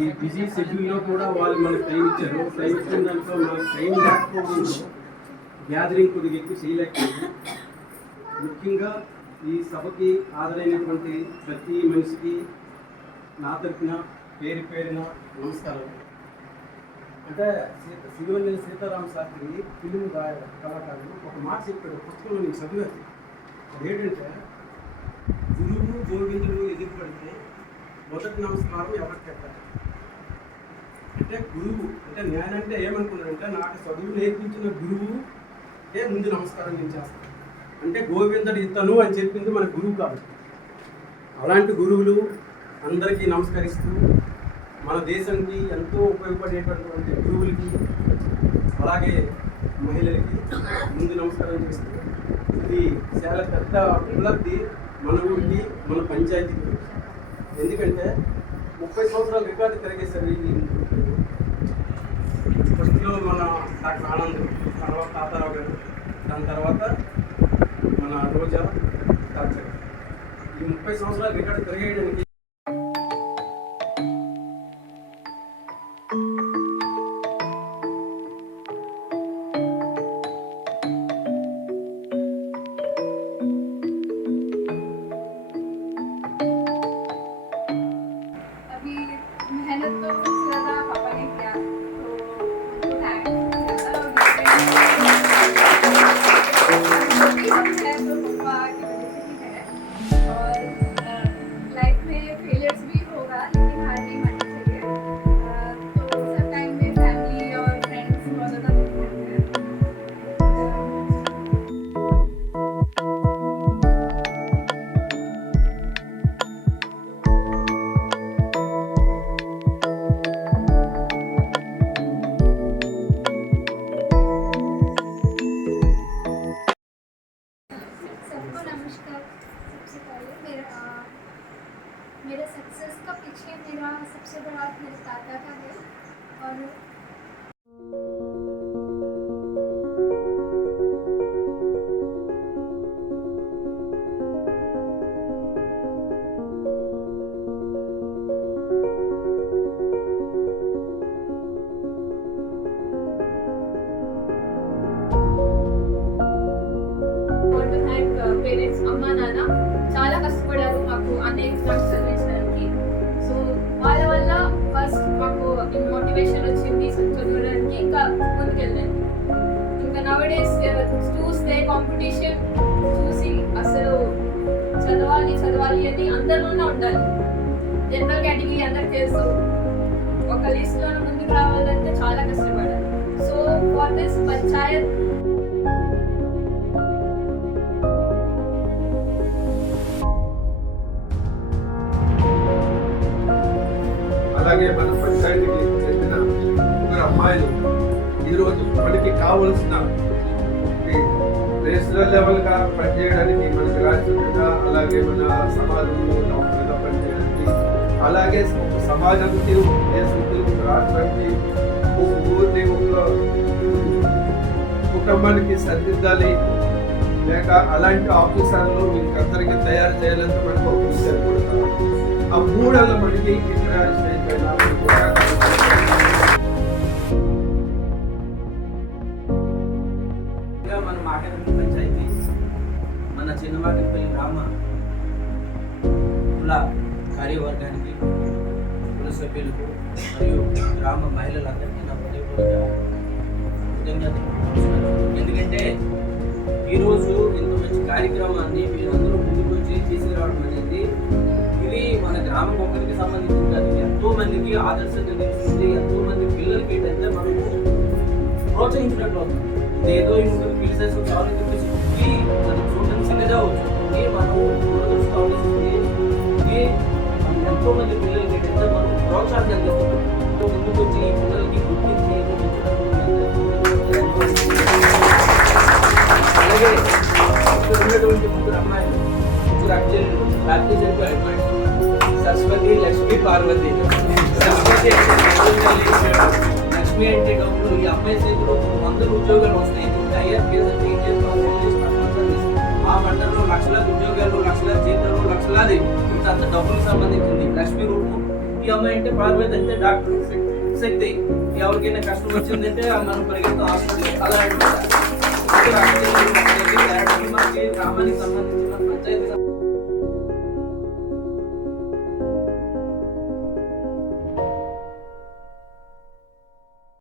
ఈ బిజీ షెడ్యూల్లో కూడా వాళ్ళు మనకు టైం ఇచ్చారు. టైం ఇచ్చిన దాంట్లో మనకు టైం లేకపోవడంలో గ్యాదరింగ్ కొద్దిగా ఎక్కువ చేయలేకపోయింది. ముఖ్యంగా ఈ సభకి హాజరైనటువంటి ప్రతి మనిషికి నా తరఫున పేరు పేరున నమస్కారం. అంటే సిరివెన్నెల సీతారామ శాస్త్రి ఫిలిం కళాకారులు ఒక మాట చెప్పాడు, పుస్తకంలో నేను చదివాను. అదేంటంటే గురువు గోవిందుడు ఎదురుపడితే మొదటి నమస్కారం ఎవరికి పెట్టాలి అంటే గురువు. అంటే నేనంటే ఏమనుకున్నానంటే నాకు చదువు నేర్పించిన గురువు ముందు నమస్కారం నేను చేస్తాను. అంటే గోవిందుడు ఇతను అని చెప్పింది మన గురువు కాబట్టి అలాంటి గురువులు అందరికీ నమస్కరిస్తూ మన దేశానికి ఎంతో ఉపయోగపడేటటువంటి గురువులకి అలాగే మహిళలకి ముందు నమస్కారం చేస్తూ ఇది చాలా పెద్ద ఉపలబ్ధి మన ఊరికి మన పంచాయతీకి. ఎందుకంటే 30 సంవత్సరాల రికార్డు తిరిగేశారు ఈ ఫస్ట్లో మన డాక్టర్ ఆనంద్, తర్వాత తాతారావు గారు, దాని తర్వాత మన రోజా డాక్టర్. ఈ 30 సంవత్సరాల రికార్డు తిరగేయడానికి मेहनत तो सबसे ज़्यादा पापा ने किया, तो उनको थैंक्स है तो पापा की वजह से ही है। और लाइफ में फेलियर्स भी होगा लेकिन हार नहीं माननी चाहिए। तो सब टाइम में फैमिली और फ्रेंड्स बहुत ज़्यादा मिलते हैं। सबको नमस्कार। सबसे पहले मेरे सक्सेस का पीछे मेरा सबसे बड़ा हाथ मेरे दादा का है। और పేరెంట్స్ అమ్మా నాన్న చాలా కష్టపడారు మాకు అన్ని ఎగ్జామ్స్ చదివించడానికి. సో వాళ్ళ వల్ల ఫస్ట్ మాకు మోటివేషన్ వచ్చింది చదవడానికి, ఇంకా ముందుకెళ్ళాను. ఇంకా నవడేస్ చూస్తే కాంపిటీషన్ చూసి అసలు చదవాలి అని అందరిలోనే ఉండాలి. జనరల్ కేటగిరీ అందరికి తెలుసు, ఒక లిస్ట్లో ముందుకు రావాలంటే చాలా కష్టపడాలి. సో ఫర్ దిస్ పంచాయత్ అలాగే మన పంచాయతీకి చెందిన ముగ్గురు అమ్మాయిలు ఈరోజు మనకి కావలసిన నేషనల్ లెవెల్గా పనిచేయడానికి, మనకి రాష్ట్రంగా అలాగే మన సమాజంలో డాక్టర్గా పనిచేయడానికి, అలాగే సమాజానికి, దేశానికి, రాష్ట్రానికి, ఊరిని, కుటుంబానికి సరిదిద్దాలి, లేక అలాంటి ఆఫీసర్లు మీకు అందరికీ తయారు చేయాలని మనకు ఒక విషయం కొడతారు. ఆ మూడేళ్ళ మనకి ఇక్కడ స్టేజ్ పైన మన మాకేపల్లి పంచాయతీ, మన చిన్నమాకేపల్లి గ్రామ కుల కార్యవర్గానికి, కుల సభ్యులకు మరియు గ్రామ మహిళలందరికీ నా హృదయపూర్వక కృతజ్ఞతలు. ఎందుకంటే ఈరోజు ఇంత మంచి కార్యక్రమాన్ని మీరందరూ ముందుకు వచ్చి తీసుకురావడం అనేది ఇది మన గ్రామం ఒక్కరికి సంబంధించింది కాదు, ఎంతో మందికి ఆదర్శంగా నిలుస్తుంది. ఎంతో మంది పిల్లలకి ఏంటంటే మనము ప్రోత్సహించినట్లు అవుతుంది. ఏదో ఇంకొకరు పిలిచేసి చాలు చెప్పేసి మనం చూడడం చిన్నగా అవుతుంది. మనం చూడదలుచుకోవాల్సింది ఎంతో మంది పిల్లలకి ఏంటంటే మనం ప్రోత్సాహం అందిస్తున్నాం. ముందుకు వచ్చి ఈ పిల్లలకి గుర్తించి అలాగే ఇక్కడ ఉన్నటువంటి ముగ్గురు అమ్మాయిలు, ముగ్గురు అక్షరులు బ్యాప్టిజంకు అడ్మైట్ సరస్వతి, లక్ష్మి, పార్వతి. సరస్వతి లక్ష్మి అంటే డబ్బులు. ఈ అమ్మాయి చేతిలో 100 ఉద్యోగాలు వస్తాయి. ఆ మండలంలో లక్షలాది ఉద్యోగాలు, లక్షలాది జీతాలు, లక్షలాది సంబంధించి అంత డబ్బులకు సంబంధించింది. లక్ష్మీ రూపం. ఈ అమ్మాయి అంటే పార్వతి అంటే డాక్టర్ శక్తి. ఎవరికైనా కష్టం వచ్చిందంటే మనం పరిగెత్తాం హాస్పిటల్ అలా మనకి గ్రామానికి సంబంధించి మన పంచాయతీ